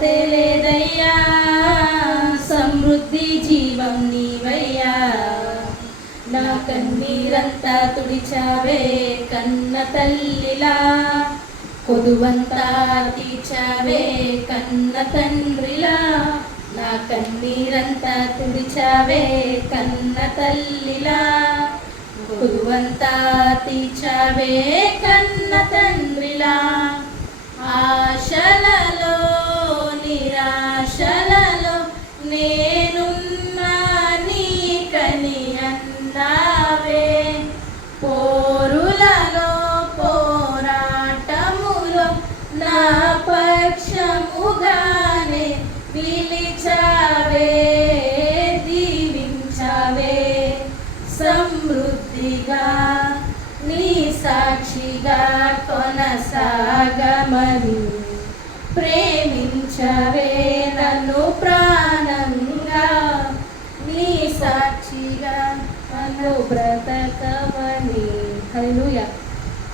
కొరతే లేదయ్యా, సమృద్ధి జీవం నీవయ్యా. నా కన్నీరంతా తుడిచావే కన్న తల్లిలా, కొదువంతా తీర్చావే కన్న తండ్రిలా. నా కన్నీరంతా తుడిచావే కన్న తల్లిలా, కొదువంతా తీర్చావే కన్న తండ్రిలా. ఆశలలో నిరాశలలో నేనున్నా నీకని అన్నావే, పోరులలో పోరాటములో నా పక్షముగానే పిలిచావే, దీవించావే సమృద్ధిగా, నీ సాక్షిగా కొనసాగమని. ప్రేమించవే నన్ను ప్రాణంగా, నీ సాక్షిగా నన్ను బ్రతకమని. హల్లెలూయా.